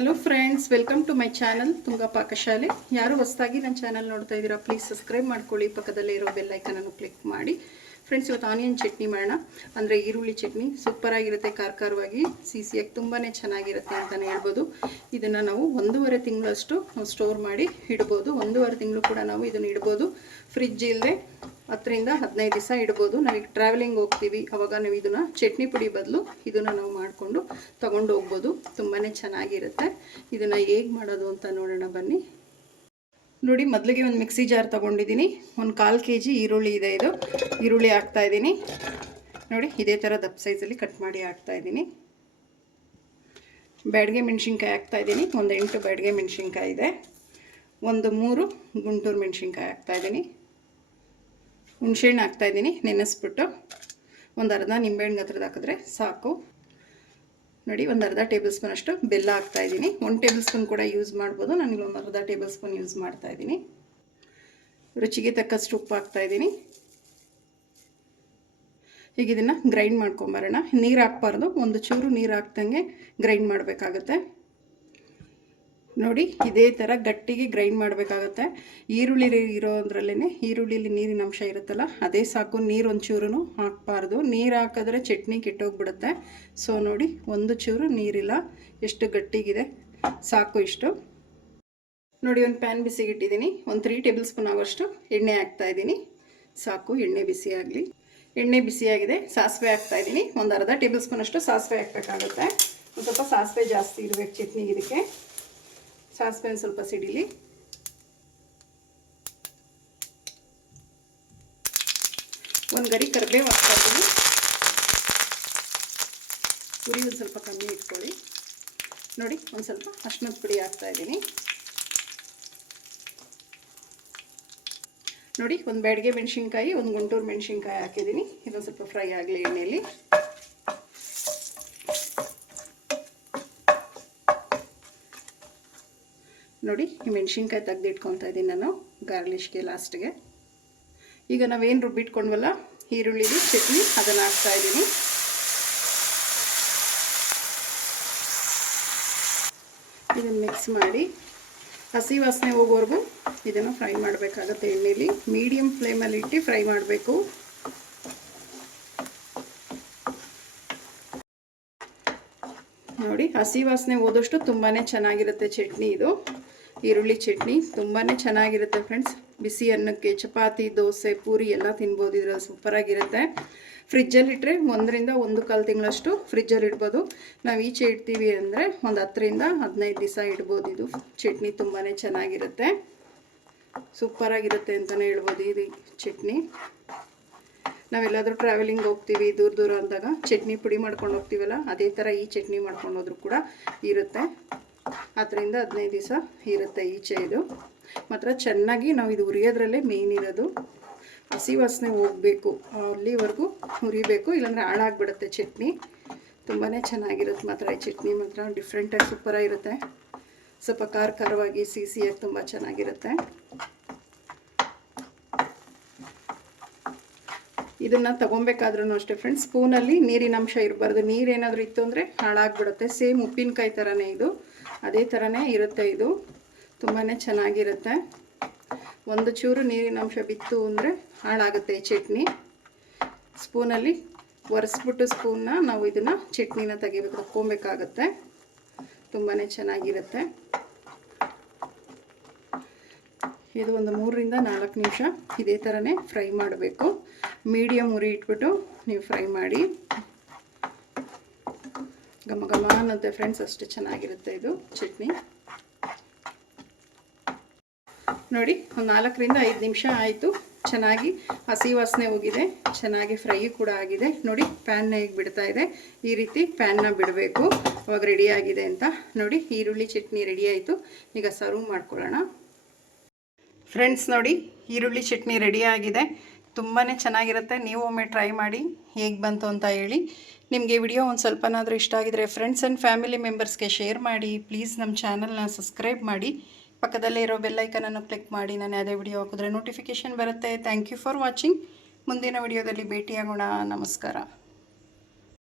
Hello friends welcome to my channel Tunga Pakashale ಯಾರು ಹೊಸದಾಗಿ ನನ್ನ ಚಾನಲ್ ನೋಡ್ತಾ ಇದ್ದೀರಾ ಪ್ಲೀಸ್ ಸಬ್ಸ್ಕ್ರೈಬ್ ಮಾಡ್ಕೊಳ್ಳಿ. ಪಕ್ಕದಲ್ಲೇ ಇರೋ ಬೆಲ್ಲೈಕನ್ ಅನ್ನು ಕ್ಲಿಕ್ ಮಾಡಿ. ಫ್ರೆಂಡ್ಸ್ ಇವತ್ತು ಆನಿಯನ್ ಚಟ್ನಿ ಮಾಡೋಣ. ಅಂದರೆ ಈರುಳ್ಳಿ ಚಟ್ನಿ ಸೂಪರ್ ಆಗಿರುತ್ತೆ ಖಾರವಾಗಿ ಸಿಸಿಯಾಗಿ ತುಂಬಾ ಚೆನ್ನಾಗಿರುತ್ತೆ ಅಂತಲೇ ಹೇಳ್ಬೋದು. ಇದನ್ನು ನಾವು ಒಂದೂವರೆ ತಿಂಗಳಷ್ಟು ನಾವು ಸ್ಟೋರ್ ಮಾಡಿ ಇಡ್ಬೋದು. ಒಂದೂವರೆ ತಿಂಗಳು ಕೂಡ ನಾವು ಇದನ್ನು ಇಡ್ಬೋದು. ಫ್ರಿಜ್ ಇಲ್ಲದೆ ಹತ್ತರಿಂದ ಹದಿನೈದು ದಿವಸ ಇಡ್ಬೋದು. ನಾವೀಗ ಟ್ರಾವೆಲಿಂಗ್ ಹೋಗ್ತೀವಿ. ಅವಾಗ ನಾವು ಇದನ್ನು ಚಟ್ನಿ ಪುಡಿ ಬದಲು ಇದನ್ನು ನಾವು ಮಾಡಿಕೊಂಡು ತಗೊಂಡು ಹೋಗ್ಬೋದು. ತುಂಬಾ ಚೆನ್ನಾಗಿರುತ್ತೆ. ಇದನ್ನು ಹೇಗೆ ಮಾಡೋದು ಅಂತ ನೋಡೋಣ ಬನ್ನಿ. ನೋಡಿ, ಮೊದಲಿಗೆ ಒಂದು ಮಿಕ್ಸಿ ಜಾರ್ ತೊಗೊಂಡಿದ್ದೀನಿ ಒಂದು ಕಾಲು ಕೆ ಜಿ ಈರುಳ್ಳಿ ಇದೆ ಇದು. ಈರುಳ್ಳಿ ಹಾಕ್ತಾ ಇದ್ದೀನಿ ನೋಡಿ, ಇದೇ ಥರ ದಪ್ಪ ಸೈಜಲ್ಲಿ ಕಟ್ ಮಾಡಿ ಹಾಕ್ತಾ ಇದ್ದೀನಿ ಬ್ಯಾಡ್ಗೆ ಮೆಣಸಿನ್ಕಾಯಿ ಹಾಕ್ತಾ ಇದ್ದೀನಿ ಒಂದು ಎಂಟು ಬ್ಯಾಡ್ಗೆ ಮೆಣಸಿನ್ಕಾಯಿ ಇದೆ. ಒಂದು ಮೂರು ಗುಂಟೂರು ಮೆಣಸಿನ್ಕಾಯಿ ಹಾಕ್ತಾ ಇದ್ದೀನಿ ಹುಣ್ಸೆಹಣ್ಣು ಹಾಕ್ತಾಯಿದ್ದೀನಿ ನೆನೆಸ್ಬಿಟ್ಟು. ಒಂದು ಅರ್ಧ ನಿಂಬೆಹಣ್ಣು ಹತ್ರದ ಹಾಕಿದ್ರೆ ಸಾಕು. ನೋಡಿ, ಒಂದು ಅರ್ಧ ಟೇಬಲ್ ಸ್ಪೂನ್ ಅಷ್ಟು ಬೆಲ್ಲ ಹಾಕ್ತಾಯಿದ್ದೀನಿ. ಒಂದು ಟೇಬಲ್ ಸ್ಪೂನ್ ಕೂಡ ಯೂಸ್ ಮಾಡ್ಬೋದು. ನನಗೆ ಒಂದು ಅರ್ಧ ಟೇಬಲ್ ಸ್ಪೂನ್ ಯೂಸ್ ಮಾಡ್ತಾಯಿದ್ದೀನಿ. ರುಚಿಗೆ ತಕ್ಕಷ್ಟು ಉಪ್ಪು ಹಾಕ್ತಾಯಿದ್ದೀನಿ. ಈಗ ಇದನ್ನು ಗ್ರೈಂಡ್ ಮಾಡ್ಕೊಂಬರೋಣ. ನೀರು ಹಾಕ್ಬಾರ್ದು. ಒಂದು ಚೂರು ನೀರು ಹಾಕ್ದಂಗೆ ಗ್ರೈಂಡ್ ಮಾಡಬೇಕಾಗತ್ತೆ. ನೋಡಿ ಇದೇ ಥರ ಗಟ್ಟಿಗೆ ಗ್ರೈಂಡ್ ಮಾಡಬೇಕಾಗತ್ತೆ. ಈರುಳ್ಳಿ ಇರೋದ್ರಲ್ಲೇ ಈರುಳ್ಳಿಲಿ ನೀರಿನ ಅಂಶ ಇರುತ್ತಲ್ಲ, ಅದೇ ಸಾಕು. ನೀರು ಒಂಚೂರು ಚೂರು ಹಾಕಬಾರ್ದು. ನೀರು ಹಾಕಿದ್ರೆ ಚಟ್ನಿ ಕೆಟ್ಟೋಗ್ಬಿಡುತ್ತೆ. ಸೊ ನೋಡಿ, ಒಂದು ಚೂರು ನೀರಿಲ್ಲ. ಎಷ್ಟು ಗಟ್ಟಿಗಿದೆ. ಸಾಕು ಇಷ್ಟು. ನೋಡಿ, ಒಂದು ಪ್ಯಾನ್ ಬಿಸಿಗೆ ಇಟ್ಟಿದ್ದೀನಿ ಒಂದು ತ್ರೀ ಟೇಬಲ್ ಸ್ಪೂನ್ ಆಗೋಷ್ಟು ಎಣ್ಣೆ ಹಾಕ್ತಾಯಿದ್ದೀನಿ ಸಾಕು, ಎಣ್ಣೆ ಬಿಸಿ ಆಗಲಿ. ಎಣ್ಣೆ ಬಿಸಿಯಾಗಿದೆ ಸಾಸಿವೆ ಹಾಕ್ತಾಯಿದ್ದೀನಿ ಒಂದು ಅರ್ಧ ಟೇಬಲ್ ಸ್ಪೂನ್ ಅಷ್ಟು ಸಾಸಿವೆ ಹಾಕಬೇಕಾಗುತ್ತೆ. ಒಂದು ಸ್ವಲ್ಪ ಸಾಸಿವೆ ಜಾಸ್ತಿ ಇರಬೇಕು ಚಟ್ನಿ ಇದಕ್ಕೆ. ಸಾಸಿವೆ ಸ್ವಲ್ಪ ಸಿಡಿಲಿ. ಒಂದು ಗರಿ ಕರಿಬೇವು ಹಾಕ್ತಾ ಇದ್ದೀನಿ ಉರಿ ಒಂದು ಸ್ವಲ್ಪ ಕಮ್ಮಿ ಇಟ್ಕೊಳ್ಳಿ. ನೋಡಿ, ಒಂದು ಸ್ವಲ್ಪ ಅರ್ಶಿನದ ಪುಡಿ ಹಾಕ್ತಾ ಇದ್ದೀನಿ. ನೋಡಿ, ಒಂದು ಬ್ಯಾಡಿಗೆ ಮೆಣಸಿನ್ಕಾಯಿ, ಒಂದು ಗುಂಟೂರು ಮೆಣಸಿನ್ಕಾಯಿ ಹಾಕಿದ್ದೀನಿ. ಇದೊಂದು ಸ್ವಲ್ಪ ಫ್ರೈ ಆಗಲಿ ಎಣ್ಣೆಯಲ್ಲಿ ನೋಡಿ, ಈ ಮೆಣಸಿನ್ಕಾಯಿ ತೆಗೆದಿಟ್ಕೊತಾ ಇದ್ದೀನಿ ನಾನು ಗಾರ್ಲಿಷ್ಗೆ ಲಾಸ್ಟ್ಗೆ. ಈಗ ನಾವೇನು ರುಬ್ಬಿಟ್ಕೊಂಡ್ವಲ್ಲ, ಈರುಳ್ಳಿ, ಚಟ್ನಿ, ಅದನ್ನು ಹಾಕ್ತಾ ಇದ್ದೀನಿ. ಇದನ್ನು ಮಿಕ್ಸ್ ಮಾಡಿ, ಹಸಿ ವಾಸನೆ ಹೋಗೋವರೆಗೂ ಇದನ್ನು ಫ್ರೈ ಮಾಡಬೇಕಾಗತ್ತೆ ಎಣ್ಣೆಲಿ. ಮೀಡಿಯಮ್ ಫ್ಲೇಮಲ್ಲಿ ಇಟ್ಟು ಫ್ರೈ ಮಾಡಬೇಕು. ನೋಡಿ, ಹಸಿ ವಾಸನೆ ಹೋದಷ್ಟು ತುಂಬಾ ಚೆನ್ನಾಗಿರುತ್ತೆ ಚಟ್ನಿ ಇದು. ಈರುಳ್ಳಿ ಚಟ್ನಿ ತುಂಬಾ ಚೆನ್ನಾಗಿರುತ್ತೆ ಫ್ರೆಂಡ್ಸ್ ಬಿಸಿ ಅನ್ನಕ್ಕೆ ಚಪಾತಿ, ದೋಸೆ, ಪೂರಿ ಎಲ್ಲ ತಿನ್ಬೋದು. ಇದ್ರಲ್ಲಿ ಸೂಪರಾಗಿರುತ್ತೆ. ಫ್ರಿಜ್ಜಲ್ಲಿಟ್ಟರೆ ಒಂದರಿಂದ ಒಂದು ಕಾಲು ತಿಂಗಳಷ್ಟು ಫ್ರಿಜ್ಜಲ್ಲಿ ಇಡ್ಬೋದು. ನಾವು ಈಚೆ ಇಡ್ತೀವಿ ಅಂದರೆ ಒಂದು ಹತ್ತರಿಂದ ಹದಿನೈದು ದಿವಸ ಇಡ್ಬೋದು ಇದು. ಚಟ್ನಿ ತುಂಬಾ ಚೆನ್ನಾಗಿರುತ್ತೆ. ಸೂಪರಾಗಿರುತ್ತೆ ಅಂತಲೇ ಹೇಳ್ಬೋದು ಇದು ಚಟ್ನಿ. ನಾವೆಲ್ಲಾದರೂ ಟ್ರಾವೆಲಿಂಗ್ ಹೋಗ್ತೀವಿ ದೂರ ದೂರ ಅಂದಾಗ, ಚಟ್ನಿ ಪುಡಿ ಮಾಡ್ಕೊಂಡು ಹೋಗ್ತೀವಲ್ಲ, ಅದೇ ಥರ ಈ ಚಟ್ನಿ ಮಾಡ್ಕೊಂಡು ಕೂಡ ಇರುತ್ತೆ. ಹತ್ತರಿಂದ ಹದಿನೈದು ದಿವಸ ಇರುತ್ತೆ ಈಚೆ ಇದು. ಮಾತ್ರ ಚೆನ್ನಾಗಿ ನಾವು ಇದು ಉರಿಯೋದ್ರಲ್ಲೇ ಮೇಯ್ನ್ ಇರೋದು. ಹಸಿ ವಾಸನೆ ಹೋಗಬೇಕು. ಅಲ್ಲಿವರೆಗೂ ಹುರಿಬೇಕು, ಇಲ್ಲಾಂದರೆ ಹಾಳಾಗ್ಬಿಡುತ್ತೆ ಚಟ್ನಿ. ತುಂಬಾ ಚೆನ್ನಾಗಿರುತ್ತೆ ಮಾತ್ರ ಈ ಚಟ್ನಿ ಮಾತ್ರ. ಡಿಫ್ರೆಂಟಾಗಿ ಸೂಪರಾಗಿರುತ್ತೆ ಸ್ವಲ್ಪ ಖಾರ ಖಾರವಾಗಿ ಸಿಹಿಯಾಗಿ ತುಂಬ ಚೆನ್ನಾಗಿರುತ್ತೆ. ಇದನ್ನು ತೊಗೊಬೇಕಾದ್ರೂ ಅಷ್ಟೇ ಫ್ರೆಂಡ್ಸ್ ಸ್ಪೂನಲ್ಲಿ ನೀರಿನ ಅಂಶ ಇರಬಾರ್ದು. ನೀರೇನಾದರೂ ಇತ್ತು ಅಂದರೆ ಹಾಳಾಗ್ಬಿಡುತ್ತೆ. ಸೇಮ್ ಉಪ್ಪಿನಕಾಯಿ ಥರನೇ ಇದು. ಅದೇ ಇರುತ್ತೆ ಇದು. ತುಂಬಾ ಚೆನ್ನಾಗಿರುತ್ತೆ. ಒಂದು ಚೂರು ನೀರಿನ ಅಂಶ ಬಿತ್ತು ಅಂದರೆ ಹಾಳಾಗುತ್ತೆ ಈ ಚಟ್ನಿ. ಸ್ಪೂನಲ್ಲಿ ಒರೆಸ್ಬಿಟ್ಟು ಸ್ಪೂನ್ನ ನಾವು ಇದನ್ನು ಚಟ್ನಿನ ತೆಗಿಬೇಕು, ತಕ್ಕೊಬೇಕಾಗತ್ತೆ. ತುಂಬಾ ಚೆನ್ನಾಗಿರುತ್ತೆ. ಇದು ಒಂದು ಮೂರರಿಂದ ನಾಲ್ಕು ನಿಮಿಷ ಇದೇ ಥರನೇ ಫ್ರೈ ಮಾಡಬೇಕು. ಮೀಡಿಯಮ್ ಉರಿ ಇಟ್ಬಿಟ್ಟು ನೀವು ಫ್ರೈ ಮಾಡಿ. ಘಮ ಘಮ ಅನ್ನುತ್ತೆ ಫ್ರೆಂಡ್ಸ್ ಅಷ್ಟು ಚೆನ್ನಾಗಿರುತ್ತೆ ಇದು, ಚಟ್ನಿ. ನೋಡಿ, ಒಂದು ನಾಲ್ಕರಿಂದ ಐದು ನಿಮಿಷ ಆಯಿತು. ಚೆನ್ನಾಗಿ ಹಸಿ ವಾಸನೆ ಹೋಗಿದೆ, ಚೆನ್ನಾಗಿ ಫ್ರೈ ಕೂಡ ಆಗಿದೆ. ನೋಡಿ ಪ್ಯಾನ್ನ ಹೇಗೆ ಬಿಡ್ತಾ ಇದೆ. ಈ ರೀತಿ ಪ್ಯಾನ್ನ ಬಿಡಬೇಕು. ಅವಾಗ ರೆಡಿ ಆಗಿದೆ ಅಂತ. ನೋಡಿ, ಈರುಳ್ಳಿ ಚಟ್ನಿ ರೆಡಿ ಆಯಿತು. ಈಗ ಸರ್ವ್ ಮಾಡ್ಕೊಳ್ಳೋಣ. ಫ್ರೆಂಡ್ಸ್ ನೋಡಿ, ಈರುಳ್ಳಿ ಚಟ್ನಿ ರೆಡಿ ಆಗಿದೆ. ತುಂಬಾ ಚೆನ್ನಾಗಿರುತ್ತೆ. ನೀವು ಒಮ್ಮೆ ಟ್ರೈ ಮಾಡಿ ಹೇಗೆ ಬಂತು ಅಂತ ಹೇಳಿ. ನಿಮಗೆ ವಿಡಿಯೋ ಒಂದು ಸ್ವಲ್ಪನಾದರೂ ಇಷ್ಟ ಆಗಿದರೆ ಫ್ರೆಂಡ್ಸ್ ಆ್ಯಂಡ್ ಫ್ಯಾಮಿಲಿ ಮೆಂಬರ್ಸ್ಗೆ ಶೇರ್ ಮಾಡಿ. ಪ್ಲೀಸ್ ನಮ್ಮ ಚಾನಲ್ನ ಸಬ್ಸ್ಕ್ರೈಬ್ ಮಾಡಿ. ಪಕ್ಕದಲ್ಲೇ ಇರೋ ಬೆಲ್ಲೈಕನನ್ನು ಕ್ಲಿಕ್ ಮಾಡಿ. ನಾನು ಯಾವುದೇ ವಿಡಿಯೋ ಹಾಕಿದ್ರೆ ನೋಟಿಫಿಕೇಷನ್ ಬರುತ್ತೆ. ಥ್ಯಾಂಕ್ ಯು ಫಾರ್ ವಾಚಿಂಗ್ ಮುಂದಿನ ವಿಡಿಯೋದಲ್ಲಿ ಭೇಟಿಯಾಗೋಣ. ನಮಸ್ಕಾರ.